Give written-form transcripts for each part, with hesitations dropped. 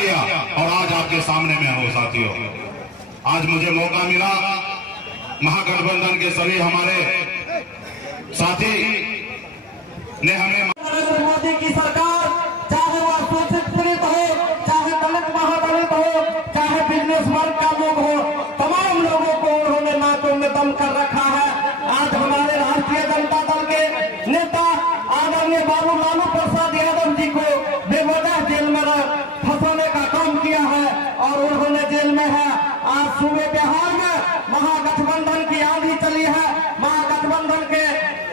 किया और आज आपके सामने में हो साथियों। आज मुझे मौका मिला, महागठबंधन के सभी हमारे साथी ने हमें नरेंद्र मोदी की सरकार, चाहे वह शोषित पीड़ित हो, चाहे दलित महादलित हो, चाहे बिजनेस वर्ग का लोग हो, तमाम लोगों को उन्होंने नाकों में दम कर रखा है। आज हमारे राष्ट्रीय जनता दल के नेता आदरणीय बाबू लालू प्रसाद यादव जी को बेवजह जेल में फंसाने का काम किया है और उन्होंने जेल में है। आज सूबे बिहार में महागठबंधन की आंधी चली है, महागठबंधन के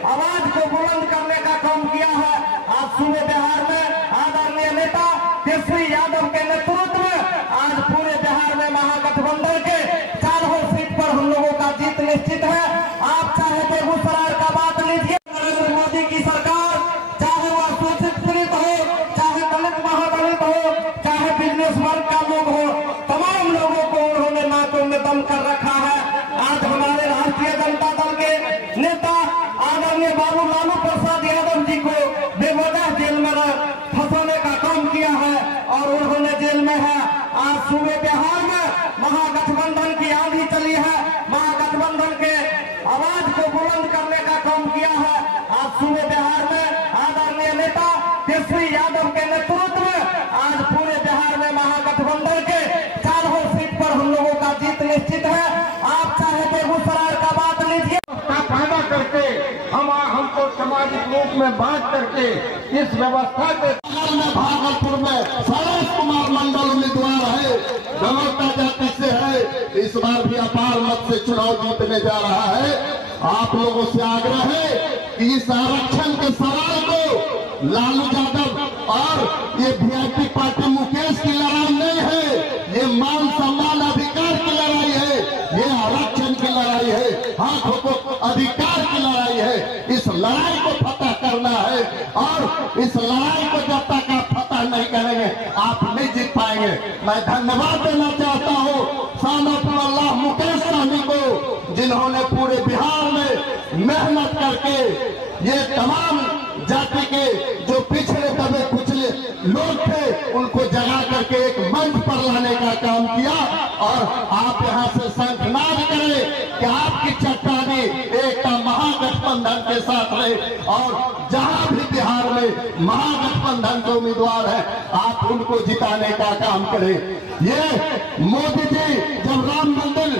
आवाज को बुलंद करने का काम किया है। आज सूबे बिहार में आदरणीय नेता तेजस्वी यादव के नेतृत्व में आज पूरे बिहार में महागठबंधन के चारों सीट पर हम लोगों का जीत निश्चित है। आप चाहे बेगूसराय का बात लीजिए, नरेंद्र मोदी की सरकार, चाहे वह शोषित पीड़ित हो, चाहे दलित महादलित हो, चाहे बिजनेस वर्ग का लोग हो, तमाम लोगों को उन्होंने नाकों में दम कर रखा है। आज हमारे राष्ट्रीय जनता दल के नेता आदरणीय बाबू लालू प्रसाद यादव जी को बेवजह जेल में फंसाने का काम किया है और उन्होंने जेल में है। आज सूबे बिहार में महागठबंधन की आंधी चली है, महागठबंधन के आवाज को बुलंद करने का काम किया है। आज सूबे बिहार में आदरणीय नेता तेजस्वी यादव के नेतृत्व में आज पूरे बिहार में महागठबंधन के चारों सीट पर हम लोगों का जीत निश्चित है। आप चाहे बेगूसराय का बात लीजिए, पैदा करके हमको सामाजिक रूप में बांट करके इस व्यवस्था के में भागलपुर में सरेश कुमार मंडल उम्मीदवार है, गलौता जाति से है, इस बार भी अपार मत से चुनाव जीतने जा रहा है। आप लोगों से आग्रह है कि इस आरक्षण के सवाल को लालू यादव और ये वीआईपी पार्टी मुकेश की लड़ाई नहीं है, ये मान सम्मान अधिकार की लड़ाई है, ये आरक्षण की लड़ाई है, हक हुकूक अधिकार की लड़ाई है। इस लड़ाई को फतह करना है और इस लड़ाई को जब तक आप फतह नहीं करेंगे आप नहीं जीत पाएंगे। मैं धन्यवाद देना चाहता हूँ सानपुर मुकेश सहनी को, जिन्होंने पूरे बिहार में मेहनत करके ये तमाम जाति के जो पिछड़े दबे कुचले लोग थे उनको जगा करके एक मंच पर लाने का काम किया। और आप यहाँ से शंखनाद करें कि आपकी चट्टानी एकता महागठबंधन के साथ रहे और जहाँ भी बिहार में महागठबंधन के उम्मीदवार है आप उनको जिताने का काम करें। ये मोदी जी जब राम मंदिर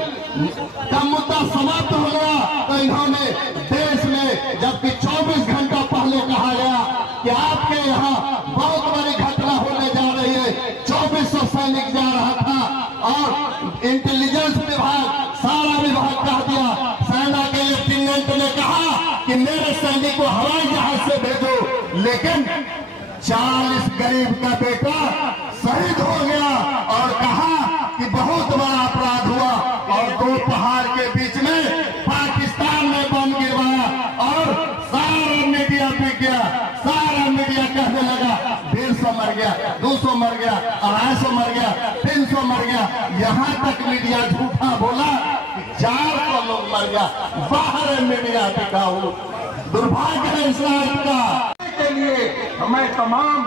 का मुद्दा समाप्त हो गया तो इन्होंने देश में, जबकि 24 घंटा पहले कहा गया कि आपके यहाँ बहुत बड़ी घटना होने जा रही है, 2400 सैनिक जा रहा था और इंटेलिजेंस विभाग सारा विभाग कह दिया, सेना के लेफ्टिनेंट ने कहा कि मेरे सैनिक को हवाई जहाज से भेजो, लेकिन 40 गरीब का बेटा शहीद हो गया और कहा कि बहुत बड़ा अपराध हुआ और दो पहाड़ के बीच में पाकिस्तान ने बम गिरवाया और सारा मीडिया बिक गया, सारा मीडिया कहने लगा 150 मर गया, 200 मर गया, 250 मर गया, 300 मर गया, यहाँ तक मीडिया झूठा बोला 400 लोग मर गया। बाहर मीडिया दिखाओ, दुर्भाग्य है इस राज्य का। के लिए हमें तमाम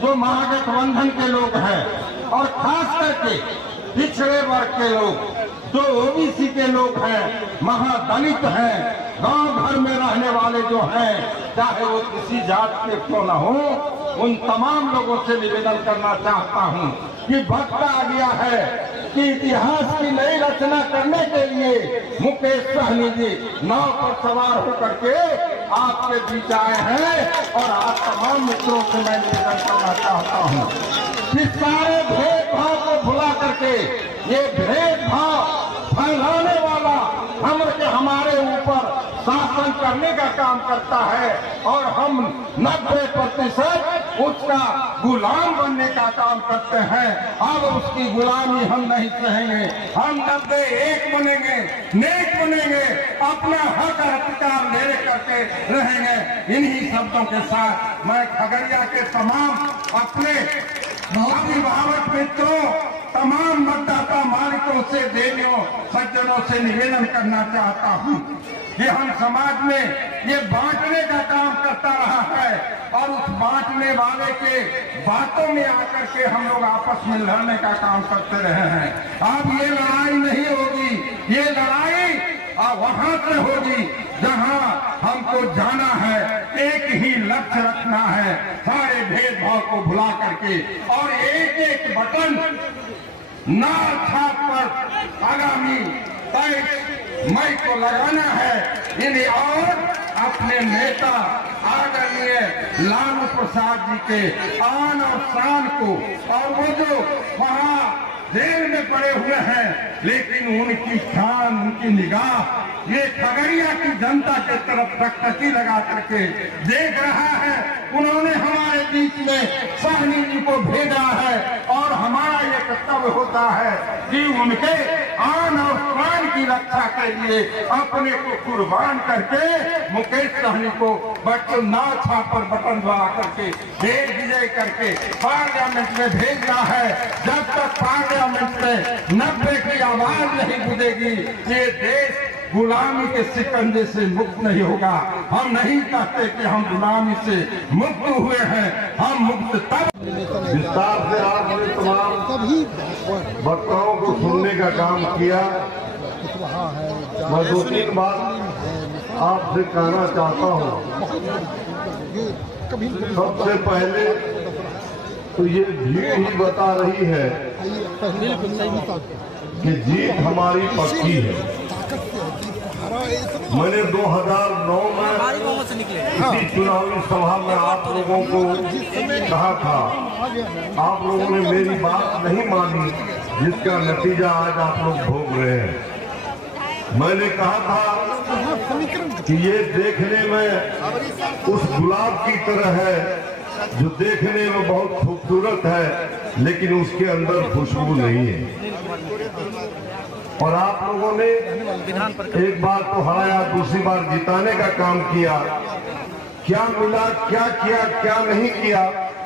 जो महागठबंधन के लोग हैं और खास करके पिछड़े वर्ग के लोग, जो ओबीसी के लोग हैं, महादलित हैं, गांव घर में रहने वाले जो हैं, चाहे वो किसी जात के क्यों न हो, उन तमाम लोगों से निवेदन करना चाहता हूं कि वक्त आ गया है कि इतिहास की नई रचना करने के लिए मुकेश सहनी जी नाव पर सवार होकर के आपके बीच आए हैं और आप तमाम मित्रों से मैं निवेदन करना चाहता हूं कि सारे भेदभाव को भुला करके ये भेदभाव फैलाने वाला हमारे ऊपर शासन करने का काम करता है और हम 90% उसका गुलाम बनने का काम करते हैं। अब उसकी गुलामी हम नहीं सहेंगे, हम 91 बनेंगे, नेक बनेंगे, अपना हक अधिकार ले करके रहेंगे। इन्हीं शब्दों के साथ मैं खगड़िया के तमाम अपने अभिभावक मित्रों, तमाम मतदाता मालिकों से, देवियों, सज्जनों से निवेदन करना चाहता हूँ कि हम समाज में ये बांटने का काम करता रहा है और उस बांटने वाले के बातों में आकर के हम लोग आपस में लड़ने का काम करते रहे हैं। अब ये लड़ाई नहीं होगी, ये लड़ाई वहां से होगी जहां हमको जाना है। एक ही लक्ष्य रखना है, सारे भेदभाव को भुला करके, और एक एक बटन नार छाप पर आगामी 23 मई को लगाना है। इन्हें और अपने नेता आदरणीय लालू प्रसाद जी के आन और शान को, और वो जो वहां जेल में पड़े हुए हैं लेकिन उनकी शान, उनकी निगाह ये खगड़िया की जनता के तरफ टकटकी लगा करके देख रहा है। उन्होंने हमारे बीच में सहनी जी को भेजा है और हमारा ये कर्तव्य होता है कि उनके आन और शान की रक्षा के लिए अपने को कुर्बान करके मुकेश सहनी को बच्चों ना छाप पर बटन दबा करके देश विजय करके पार्लियामेंट में भेजना है। जब तक पार्लियामेंट में 90 की आवाज नहीं बुझेगी ये देश गुलामी के शिकंजे से मुक्त नहीं होगा। हम नहीं कहते कि हम गुलामी से मुक्त हुए हैं, हम मुक्त तब। विस्तार से आपने तमाम वक्ताओं को सुनने का काम किया। मैं 2-3 बात आपसे कहना चाहता हूँ। सबसे पहले तो ये भीड़ ही बता रही है कि जीत हमारी पक्की है। मैंने 2009 में इसी चुनावी सभा में आप लोगों को कहा था, आप लोगों ने मेरी बात नहीं मानी, जिसका नतीजा आज आप लोग भोग रहे हैं। मैंने कहा था कि ये देखने में उस गुलाब की तरह है जो देखने में बहुत खूबसूरत है लेकिन उसके अंदर खुशबू नहीं है। और आप लोगों ने एक बार तो हराया, दूसरी बार जिताने का काम किया। क्या मिला, क्या किया, क्या नहीं किया,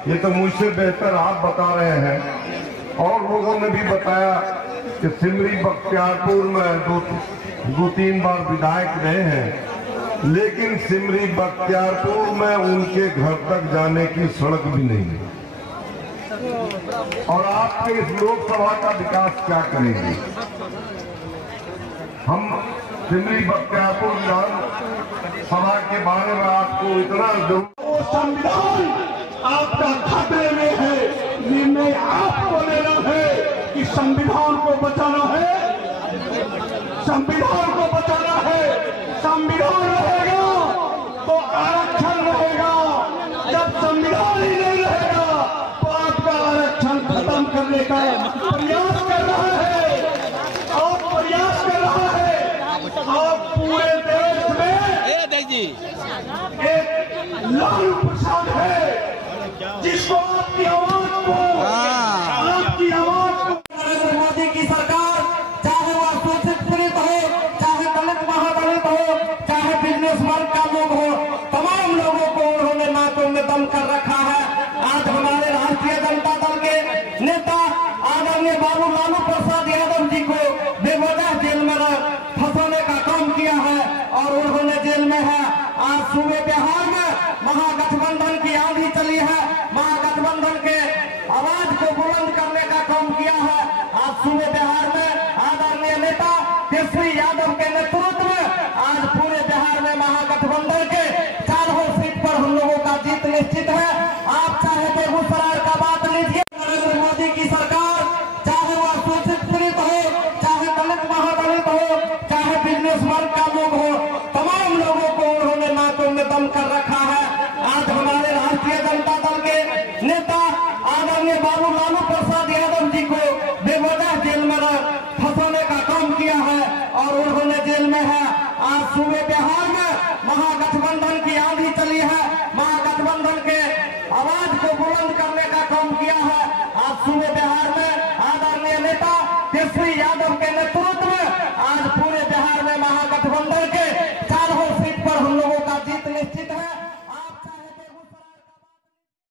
ये तो मुझसे बेहतर आप बता रहे हैं। और लोगों ने भी बताया कि सिमरी बख्तियारपुर में 2-3 बार विधायक रहे हैं, लेकिन सिमरी बख्तियारपुर में उनके घर तक जाने की सड़क भी नहीं है। और आपके इस लोकसभा का विकास क्या करेंगे? हम सिमरी बख्तियारपुर विधानसभा के बारे में आपको इतना जरूर, संविधान आपका खतरे में है, निर्णय आपको लेना है कि संविधान को बचाना है, संविधान को बचाना है। संविधान रहेगा तो आरक्षण रहेगा, जब संविधान ही नहीं रहेगा तो आपका आरक्षण खत्म करने का प्रयास कर रहा है, आप प्रयास कर रहा है। आप पूरे देश में एक लालू प्रसाद है जिसको आपकी आवाज को, आपकी आवाज को नरेंद्र मोदी की सरकार, चाहे वह शोषित पीड़ित हो, चाहे दलित महादलित हो, चाहे बिजनेस वर्ग का लोग हो, तमाम लोगों को उन्होंने नाकों में दम कर रखा है। आज हमारे राष्ट्रीय जनता दल के नेता आदरणीय बाबू लालू प्रसाद यादव जी को बेवजह जेल में फंसाने का काम किया है और उन्होंने जेल में है। आज सूबे बिहार में महागठबंधन की आंधी चली है, महागठबंधन के आवाज को बुलंद करने का काम किया है। आज सूबे बिहार में आदरणीय नेता केसरी यादव के नेतृत्व में आज पूरे बिहार में महागठबंधन के 4 सीट पर हम लोगों का जीत निश्चित है। आप चाहे बेगूसराय का बात लीजिए, नरेंद्र मोदी की सरकार, चाहे वह शोषित पीड़ित हो, चाहे दलित महादलित हो, चाहे बिजनेस वर्ग का लोग हो, तमाम लोगों को उन्होंने नाकों में दम कर रखा है। आज हमारे राष्ट्रीय जनता दल के नेता आदरणीय बाबू लालू प्रसाद यादव जी को बेवजह जेल में फंसाने का काम किया है और उन्होंने जेल में है। आज सूबे बिहार में महागठबंधन की आंधी चली है, महागठबंधन के आवाज को बुलंद करने का काम किया है। आज सूबे बिहार में आदरणीय नेता केसरी यादव के नेतृत्व